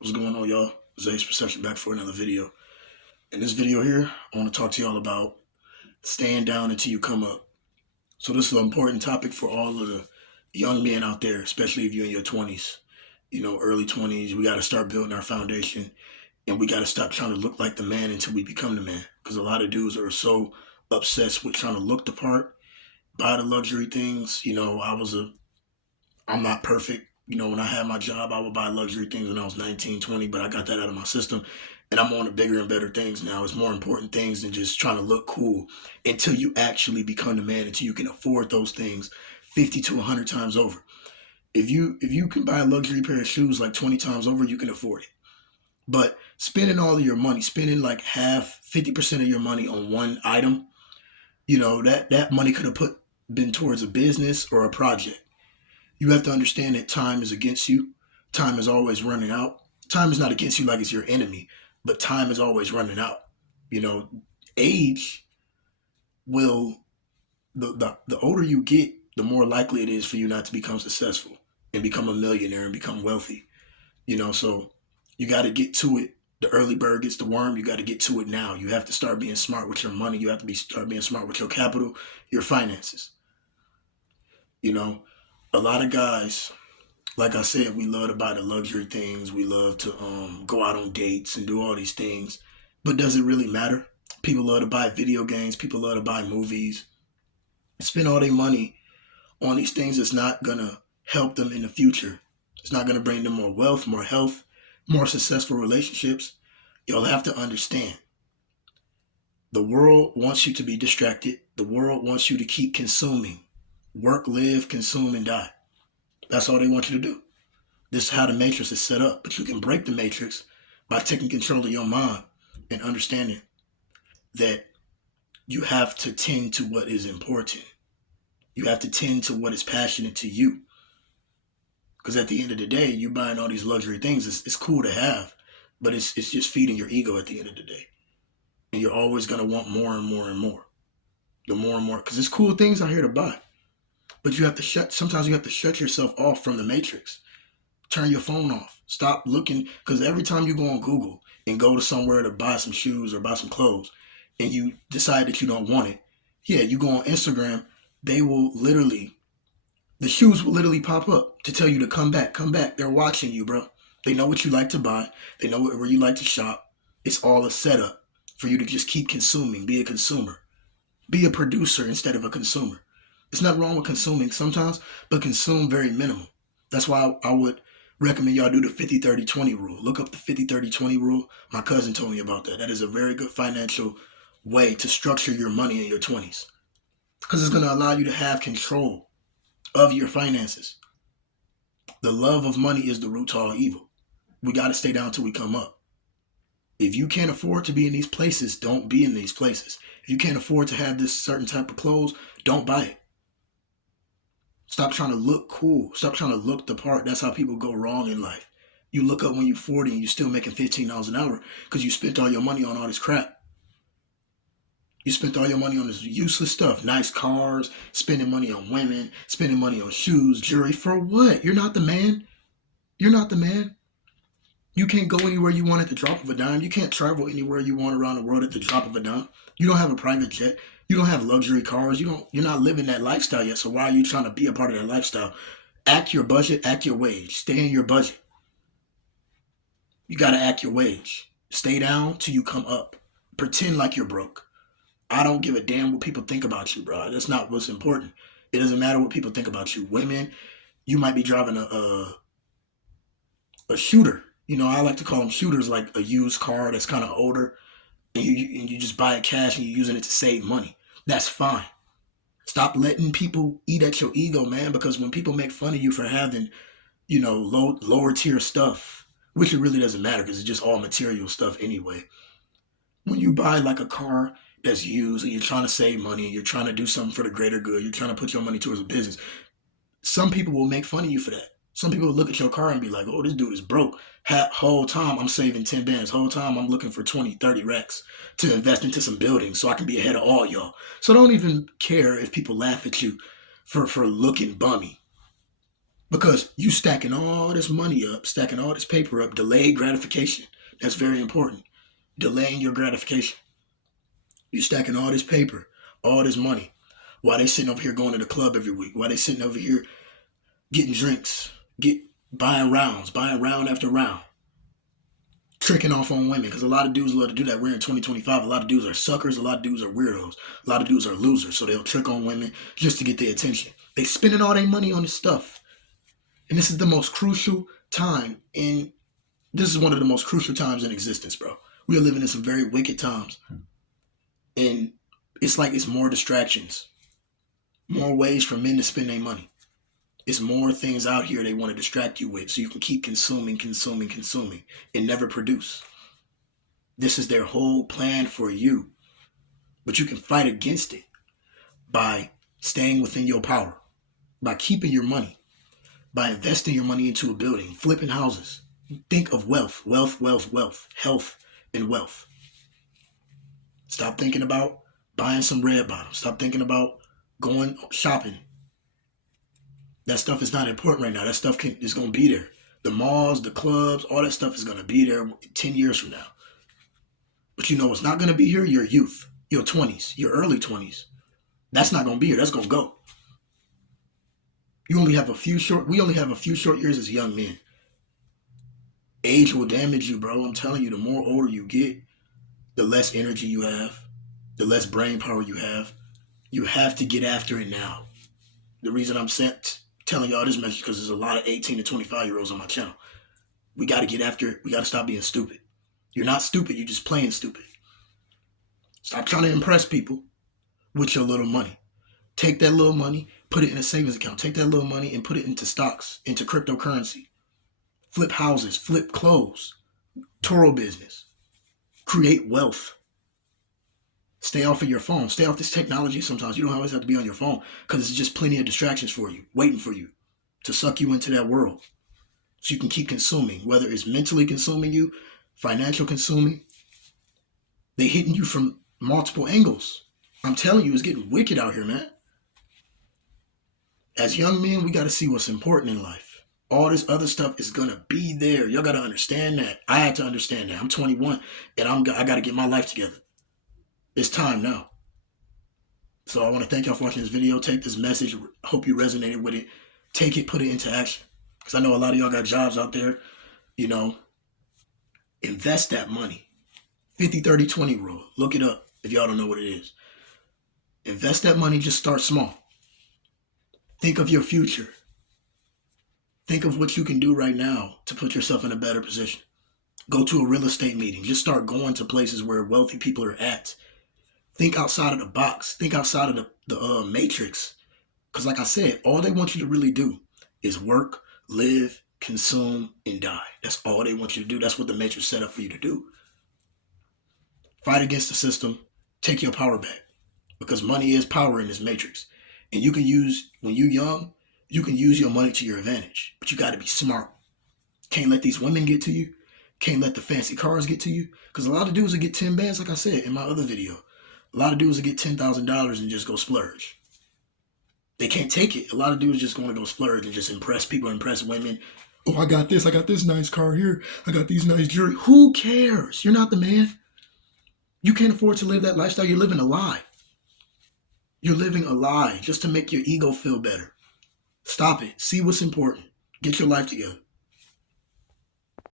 What's going on, y'all? Zay's Perception back for another video. In this video here, I want to talk to y'all about staying down until you come up. So this is an important topic for all of the young men out there, especially if you're in your 20s, early 20s. We got to start building our foundation, and we got to stop trying to look like the man until we become the man. Because a lot of dudes are so obsessed with trying to look the part, buy the luxury things. I'm not perfect. When I had my job, I would buy luxury things when I was 19, 20, but I got that out of my system. And I'm on to bigger and better things now. It's more important things than just trying to look cool until you actually become the man, until you can afford those things 50 to 100 times over. If you can buy a luxury pair of shoes like 20 times over, you can afford it. But spending all of your money, spending like half, 50% of your money on one item, that money could have been towards a business or a project. You have to understand that time is against you. Time is always running out. Time is not against you like it's your enemy, but time is always running out. You know, age will the older you get, the more likely it is for you not to become successful and become a millionaire and become wealthy. So you got to get to it. The early bird gets the worm. You got to get to it now. You have to start being smart with your money. You have to start being smart with your capital, your finances. You know, a lot of guys, like I said, we love to buy the luxury things. We love to go out on dates and do all these things. But does it really matter? People love to buy video games. People love to buy movies. Spend all their money on these things that's not going to help them in the future. It's not going to bring them more wealth, more health, more successful relationships. You'll have to understand the world wants you to be distracted. The world wants you to keep consuming. Work, live, consume, and die. That's all they want you to do. This is how the matrix is set up. But you can break the matrix by taking control of your mind and understanding that you have to tend to what is important. You have to tend to what is passionate to you. Because at the end of the day, you buying all these luxury things. It's cool to have, but it's just feeding your ego at the end of the day. And you're always going to want more and more and more. The more and more. Because it's cool things out here to buy. But sometimes you have to shut yourself off from the matrix. Turn your phone off. Stop looking, because every time you go on Google and go to somewhere to buy some shoes or buy some clothes and you decide that you don't want it, yeah, you go on Instagram, the shoes will literally pop up to tell you to come back, come back. They're watching you, bro. They know what you like to buy. They know where you like to shop. It's all a setup for you to just keep consuming, be a consumer, be a producer instead of a consumer. It's not wrong with consuming sometimes, but consume very minimal. That's why I would recommend y'all do the 50-30-20 rule. Look up the 50-30-20 rule. My cousin told me about that. That is a very good financial way to structure your money in your 20s because it's going to allow you to have control of your finances. The love of money is the root to all evil. We got to stay down till we come up. If you can't afford to be in these places, don't be in these places. If you can't afford to have this certain type of clothes, don't buy it. Stop trying to look cool. Stop trying to look the part. That's how people go wrong in life. You look up when you're 40 and you're still making $15 an hour because you spent all your money on all this crap. You spent all your money on this useless stuff. Nice cars, spending money on women, spending money on shoes, jewelry. For what? You're not the man. You're not the man. You can't go anywhere you want at the drop of a dime. You can't travel anywhere you want around the world at the drop of a dime. You don't have a private jet. You don't have luxury cars. You're not living that lifestyle yet. So why are you trying to be a part of that lifestyle? Act your budget, act your wage. Stay in your budget. You gotta act your wage. Stay down till you come up. Pretend like you're broke. I don't give a damn what people think about you, bro. That's not what's important. It doesn't matter what people think about you. Women, you might be driving a shooter. I like to call them shooters, like a used car that's kind of older, and you just buy it cash and you're using it to save money. That's fine. Stop letting people eat at your ego, man. Because when people make fun of you for having, lower tier stuff, which it really doesn't matter because it's just all material stuff anyway. When you buy like a car that's used and you're trying to save money, you're trying to do something for the greater good, you're trying to put your money towards a business, some people will make fun of you for that. Some people will look at your car and be like, oh, this dude is broke. Whole time I'm saving 10 bands. Whole time I'm looking for 20, 30 racks to invest into some buildings so I can be ahead of all y'all. So don't even care if people laugh at you for looking bummy. Because you stacking all this money up, stacking all this paper up, delayed gratification. That's very important. Delaying your gratification. You stacking all this paper, all this money, while they sitting over here going to the club every week, while they sitting over here getting drinks, buying rounds, buying round after round, tricking off on women. Because a lot of dudes love to do that. We're in 2025. A lot of dudes are suckers. A lot of dudes are weirdos. A lot of dudes are losers. So they'll trick on women just to get their attention. They spending all their money on this stuff. And this is the most crucial time this is one of the most crucial times in existence, bro. We are living in some very wicked times. And it's like it's more distractions, more ways for men to spend their money. It's more things out here they want to distract you with so you can keep consuming, and never produce. This is their whole plan for you. But you can fight against it by staying within your power, by keeping your money, by investing your money into a building, flipping houses. Think of wealth, health, and wealth. Stop thinking about buying some red bottoms. Stop thinking about going shopping. That stuff is not important right now. That stuff is going to be there. The malls, the clubs, all that stuff is going to be there 10 years from now. But you know what's not going to be here? Your youth, your 20s, your early 20s. That's not going to be here. That's going to go. We only have a few short years as young men. Age will damage you, bro. I'm telling you, the more older you get, the less energy you have, the less brain power you have. You have to get after it now. The reason I'm telling y'all this message because there's a lot of 18 to 25-year-olds on my channel. We got to get after it. We got to stop being stupid. You're not stupid. You're just playing stupid. Stop trying to impress people with your little money. Take that little money, put it in a savings account. Take that little money and put it into stocks, into cryptocurrency. Flip houses, flip clothes, Toro business. Create wealth. Stay off of your phone. Stay off this technology sometimes. You don't always have to be on your phone because it's just plenty of distractions for you, waiting for you to suck you into that world. So you can keep consuming, whether it's mentally consuming you, financial consuming. They hitting you from multiple angles. I'm telling you, it's getting wicked out here, man. As young men, we got to see what's important in life. All this other stuff is going to be there. Y'all got to understand that. I had to understand that. I'm 21 and I got to get my life together. It's time now. So I want to thank y'all for watching this video. Take this message. Hope you resonated with it. Take it, put it into action. Because I know a lot of y'all got jobs out there. You know, invest that money. 50-30-20 rule. Look it up if y'all don't know what it is. Invest that money. Just start small. Think of your future. Think of what you can do right now to put yourself in a better position. Go to a real estate meeting. Just start going to places where wealthy people are at. Think outside of the box. Think outside of the matrix. Because like I said, all they want you to really do is work, live, consume, and die. That's all they want you to do. That's what the matrix set up for you to do. Fight against the system. Take your power back. Because money is power in this matrix. And you can use, when you're young, you can use your money to your advantage. But you got to be smart. Can't let these women get to you. Can't let the fancy cars get to you. Because a lot of dudes will get 10 bands, like I said in my other video. A lot of dudes will get $10,000 and just go splurge. They can't take it. A lot of dudes just want to go splurge and just impress people, impress women. Oh, I got this nice car here. I got these nice jewelry. Who cares? You're not the man. You can't afford to live that lifestyle. You're living a lie. You're living a lie just to make your ego feel better. Stop it. See what's important. Get your life together.